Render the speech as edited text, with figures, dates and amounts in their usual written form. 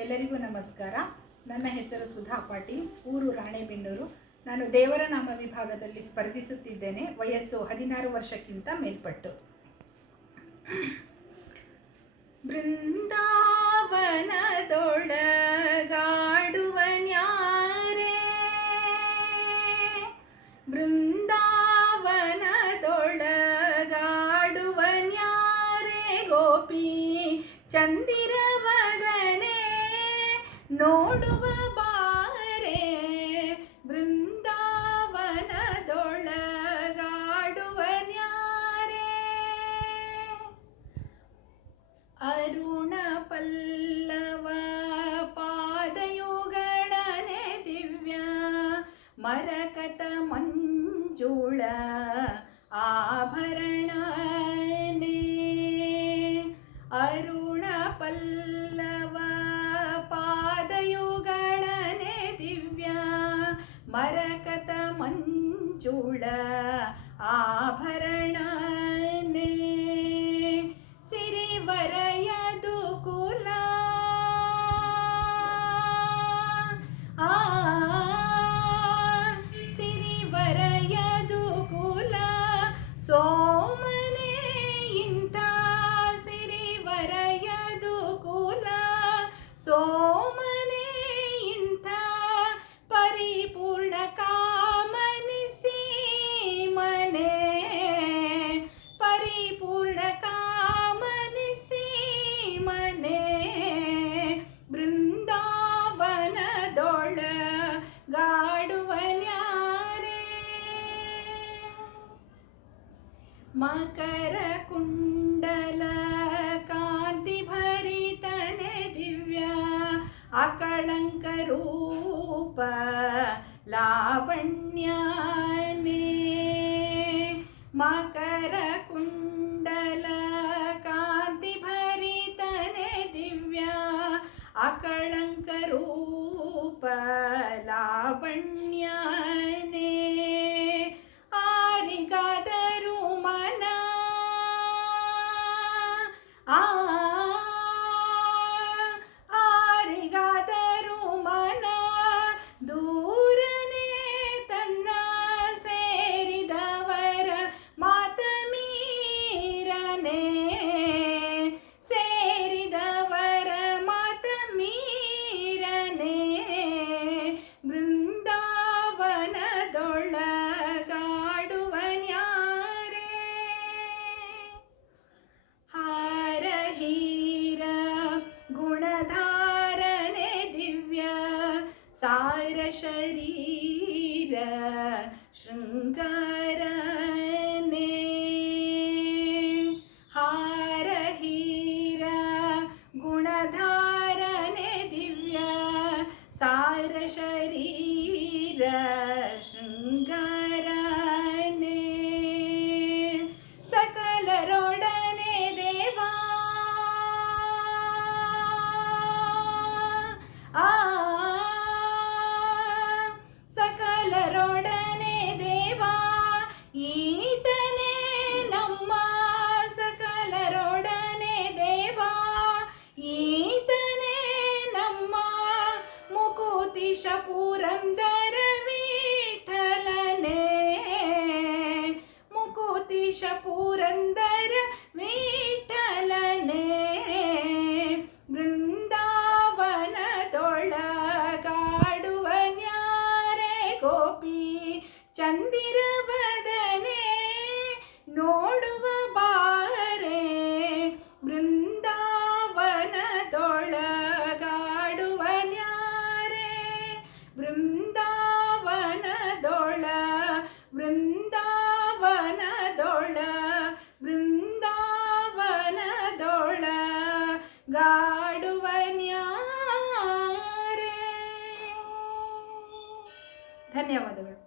ಎಲ್ಲರಿಗೂ ನಮಸ್ಕಾರ. ನನ್ನ ಹೆಸರು ಸುಧಾ ಪಾಟೀಲ್, ಊರು ರಾಣೆಬೆನ್ನೂರು. ನಾನು ದೇವರ ನಾಮ ವಿಭಾಗದಲ್ಲಿ ಸ್ಪರ್ಧಿಸುತ್ತಿದ್ದೇನೆ. ವಯಸ್ಸು 16 ವರ್ಷಕ್ಕಿಂತ ಮೇಲ್ಪಟ್ಟು. ಬೃಂದಾವನದೊಳಗಾಡುವ ನ್ಯಾರೆ, ಬೃಂದಾವನದೊಳಗಾಡುವ ನ್ಯಾರೆ, ಗೋಪಿ ಚಂದಿರವದನೆ ನೋಡುವ ಬಾರೆ. ಬೃಂದಾವನದೊಳಗಾಡುವ ನ್ಯಾರೆ, ಅರುಣ ಪಲ್ಲವ ಪಾದಯುಗಳನೆ ದಿವ್ಯ ಮರಕತ ಮಂಜುಳ ಆಭರಣನೆ. ಅರುಣ ಪಲ್ಲವ ಪಾದಯುಗಳನೆ ದಿವ್ಯ ಮರಕತ ಮಂಜುಳ ಆಭರಣನೆ. ಸಿರಿವರಯದು ಕುಲ ಸಿರಿವರಯದು ಕುಲ ಸೋಮನೆ ಇಂಥ ಸಿರಿವರಯದು ಕುಲ ಸೋಮನೆ ಇಂಥ ಪರಿಪೂರ್ಣ ಕಾಮನಿಸಿ ಮನೆ. ಪರಿಪೂರ್ಣ ಕಾಮನಿಸಿ ಮನೆ. ಬೃಂದಾವನದೊಳಗಾಡುವ ನ್ಯಾರೆ, ಮಕರ ಕುಂಡಲ ಕಾಂತಿ ಭರಿತನೆ ದಿವ್ಯ ಅಕಳಂಕ ರೂಪ ಲಾವಣ್ಯನೆ. ಮಕರ ಕುಂಡಲ ಕಾಂತಿ ಭರಿತನೆ ದಿವ್ಯ ಅಕಳಂಕ ರೂಪ ಲಾವಣ್ಯನೆ. ಆರಿಗಾದರೂ ಮನ ಆರಿಗಾದರೂ ಮನ ದೂರನೆ ತನ್ನ ಸೇರಿದವರ ಮಾತ ಮೀರನೆ. ಸೇರಿದವರ ಮಾತ ಮೀರನೆ. ಬೃಂದಾವನದೊಳಗಾಡುವ ನ್ಯಾರೆ, ಹಾರ ಹೀರ ಗುಣಧಾರನೆ ದಿವ್ಯ ಸಾರ ಶರೀರ ಶೃಂಗಾರನೆ. ಹಾರ ಹೀರ ಗುಣಧಾರನೆ ದಿವ್ಯ ಸಾರ ಶರೀರ ಶೃಂಗಾರನೆ. ಸಕಲರೊಡನೆ ದೇವಾ ಸಕಲರೊಡನೆ ದೇವಾ ಈತನೇ ನಮ್ಮ. ಸಕಲರೊಡನೆ ದೇವಾ ಈತನೇ ನಮ್ಮ. ಮುಕುತಿಶ ಪುರಂದರ ವಿಠಲನೆ. ಮುಕುತಿಶ ಪುರಂದರ ವಿಠಲನೆ. ಬೃಂದಾವನದೊಳಗಾಡುವ ನ್ಯಾರೆ, ಗೋಪಿ ಚಂದಿರವದನೆ ನೋಡುವ ಬಾರೆ. ಬೃಂದಾವನದೊಳಗಾಡುವ ನ್ಯಾರೆ, ಬೃಂದಾವನದೊಳಗಾಡುವ ನ್ಯಾರೆ. ಧನ್ಯವಾದಗಳು.